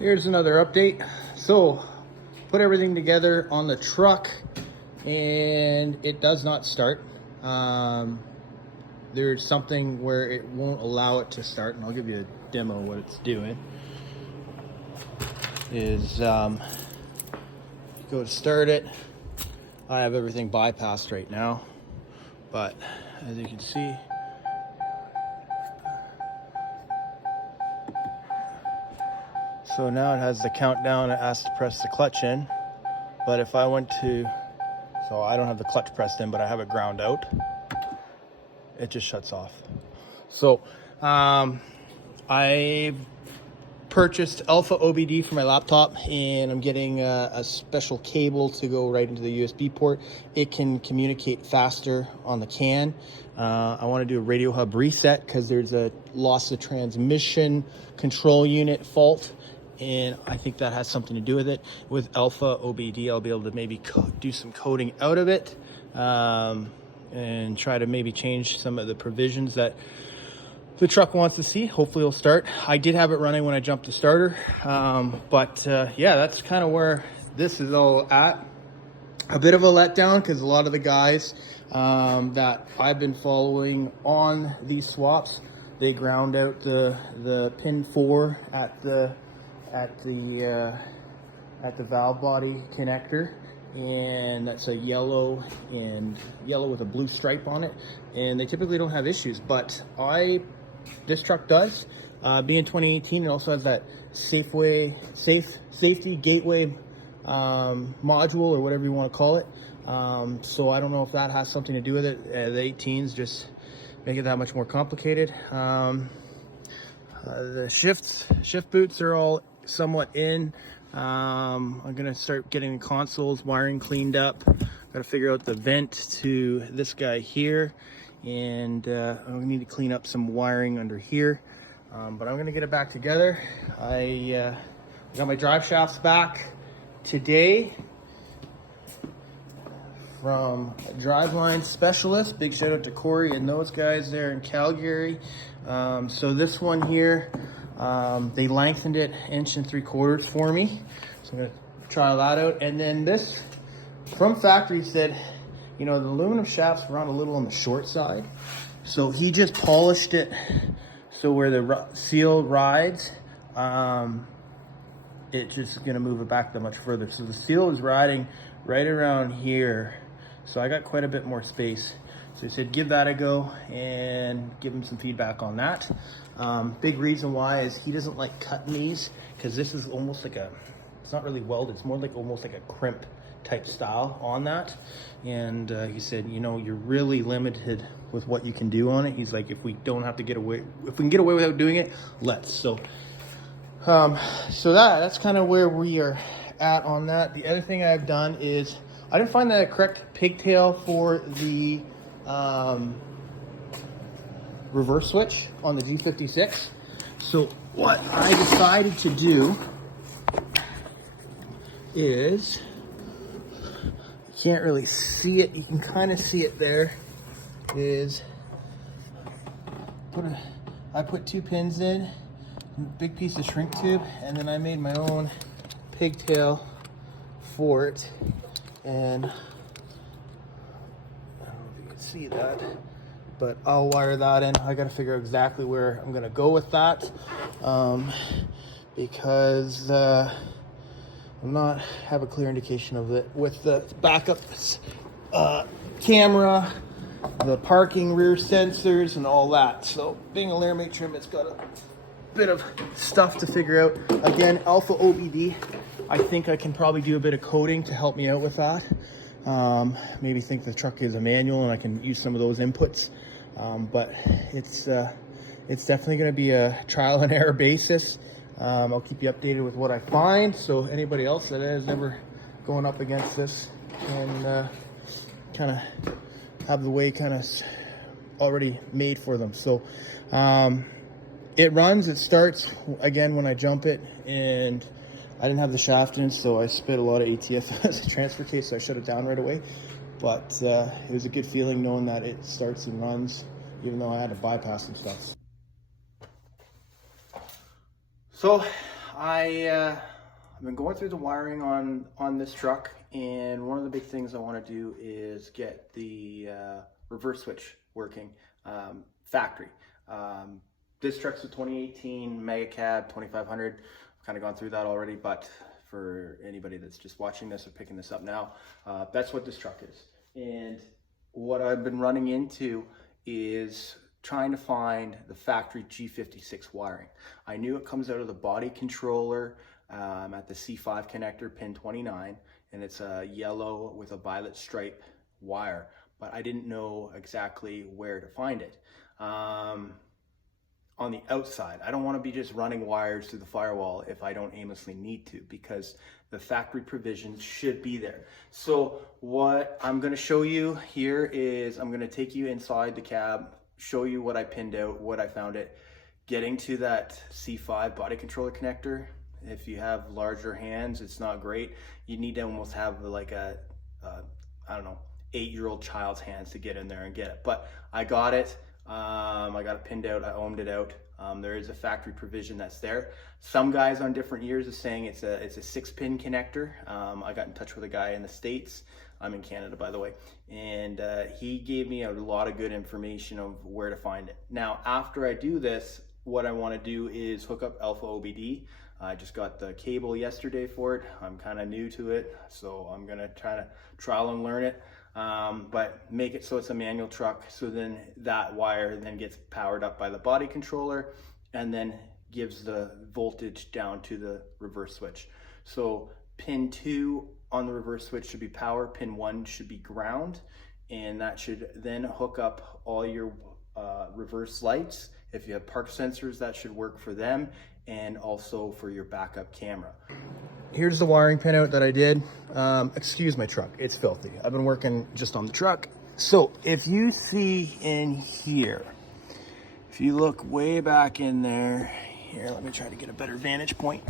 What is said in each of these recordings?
Here's another update. So, put everything together on the truck and it does not start. There's something where it won't allow it to start, and I'll give you a demo of what it's doing. Is you go to start it. I have everything bypassed right now, but as you can see, so now it has the countdown. It has to press the clutch in, but if I went to, so I don't have the clutch pressed in, but I have it ground out, it just shuts off. So I purchased Alpha OBD for my laptop, and I'm getting a special cable to go right into the USB port. It can communicate faster on the CAN. I want to do a radio hub reset because there's a loss of transmission control unit fault, and I think that has something to do with it. With Alpha OBD, I'll be able to maybe do some coding out of it, and try to maybe change some of the provisions that the truck wants to see. Hopefully it'll start. I did have it running when I jumped the starter, but yeah, that's kind of where this is all at. A bit of a letdown because a lot of the guys that I've been following on these swaps, they ground out the pin 4 at the valve body connector, and that's a yellow with a blue stripe on it, and they typically don't have issues, but this truck does. Being 2018, it also has that safety gateway module, or whatever you want to call it. So I don't know if that has something to do with it. The 18s just make it that much more complicated. The shift boots are all somewhat in. I'm gonna start getting the consoles wiring cleaned up. Gotta figure out the vent to this guy here, and I need to clean up some wiring under here, but I'm gonna get it back together. I got my drive shafts back today from a driveline specialist. Big shout out to Corey and those guys there in Calgary. So this one here, they lengthened it 1 3/4 for me, so I'm gonna try that out. And then this from factory said, you know, the aluminum shafts were on a little on the short side, so he just polished it so where the seal rides, it's just gonna move it back that much further. So the seal is riding right around here, so I got quite a bit more space. So he said give that a go and give him some feedback on that. Big reason why is he doesn't like cutting these, because this is almost like it's not really welded, it's more like almost like a crimp type style on that. And he said, you know, you're really limited with what you can do on it. He's like, if we don't have to get away, if we can get away without doing it, let's. So that's kind of where we are at on that. The other thing I've done is I didn't find the correct pigtail for the reverse switch on the G56. So what I decided to do is, you can't really see it, you can kind of see it there, is I put 2 pins in, big piece of shrink tube, and then I made my own pigtail for it. And I don't know if you can see that, but I'll wire that in. I got to figure out exactly where I'm going to go with that, because I'm not have a clear indication of it with the backup camera, the parking rear sensors, and all that. So being a layer trim, it's got a bit of stuff to figure out. Again, Alpha OBD, I think I can probably do a bit of coding to help me out with that. Maybe think the truck is a manual and I can use some of those inputs. But it's definitely going to be a trial and error basis. I'll keep you updated with what I find, so anybody else that has never gone up against this can kind of have the way kind of already made for them. So it runs, it starts again when I jump it, and I didn't have the shaft in, so I spit a lot of ATF as a transfer case, so I shut it down right away. But it was a good feeling knowing that it starts and runs, even though I had to bypass some stuff. So I've been going through the wiring on this truck, and one of the big things I want to do is get the reverse switch working factory. This truck's a 2018 Mega Cab 2500. I've kind of gone through that already, but for anybody that's just watching this or picking this up now, that's what this truck is. And what I've been running into is trying to find the factory G56 wiring. I knew it comes out of the body controller at the C5 connector, pin 29, and it's a yellow with a violet stripe wire, but I didn't know exactly where to find it. On the outside, I don't want to be just running wires through the firewall if I don't aimlessly need to, because the factory provisions should be there. So what I'm going to show you here is I'm going to take you inside the cab, show you what I pinned out, what I found it. Getting to that C5 body controller connector, if you have larger hands, it's not great. You need to almost have like a I don't know, 8-year-old child's hands to get in there and get it. But I got it. I got it pinned out. I ohmed it out. There is a factory provision that's there. Some guys on different years are saying it's a 6-pin connector. I got in touch with a guy in the States. I'm in Canada, by the way, and he gave me a lot of good information of where to find it. Now, after I do this, what I want to do is hook up Alpha OBD. I just got the cable yesterday for it. I'm kind of new to it, so I'm gonna try to trial and learn it. But make it so it's a manual truck, so then that wire then gets powered up by the body controller and then gives the voltage down to the reverse switch. So pin 2 on the reverse switch should be power, pin 1 should be ground, and that should then hook up all your reverse lights. If you have park sensors, that should work for them, and also for your backup camera. Here's the wiring pinout that I did. Excuse my truck, it's filthy. I've been working just on the truck. So if you see in here, if you look way back in there, here, let me try to get a better vantage point.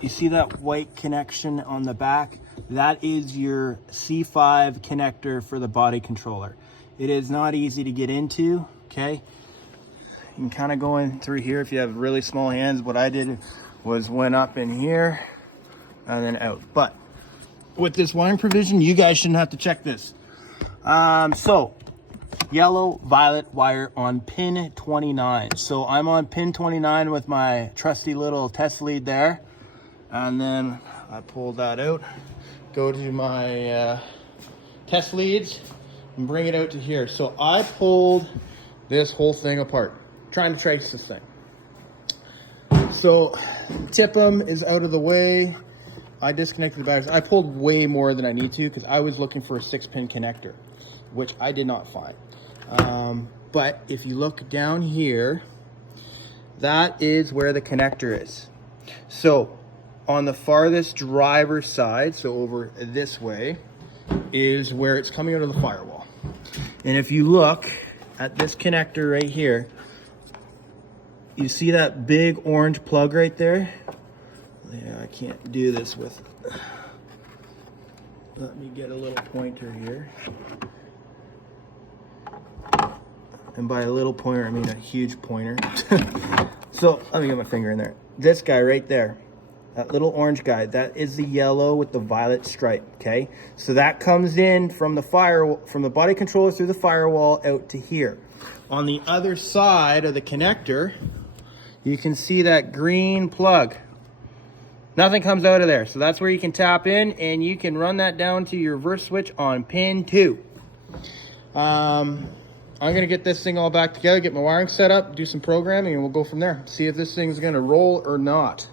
You see that white connection on the back? That is your C5 connector for the body controller. It is not easy to get into, okay? You can kind of go in through here if you have really small hands. What I did was went up in here and then out. But with this wiring provision, you guys shouldn't have to check this. So yellow violet wire on pin 29. So I'm on pin 29 with my trusty little test lead there. And then I pull that out, go to my test leads and bring it out to here. So I pulled this whole thing apart, trying to trace this thing. So tip-em is out of the way. I disconnected the batteries. I pulled way more than I need to because I was looking for a 6-pin connector, which I did not find. But if you look down here, that is where the connector is. So on the farthest driver's side, so over this way, is where it's coming out of the firewall. And if you look at this connector right here, you see that big orange plug right there? Yeah, I can't do this with it. Let me get a little pointer here. And by a little pointer, I mean a huge pointer. So let me get my finger in there. This guy right there, that little orange guy, that is the yellow with the violet stripe, okay? So that comes in from the body controller through the firewall out to here. On the other side of the connector, you can see that green plug. Nothing comes out of there. So that's where you can tap in and you can run that down to your reverse switch on pin 2. I'm gonna get this thing all back together, get my wiring set up, do some programming, and we'll go from there. See if this thing's gonna roll or not.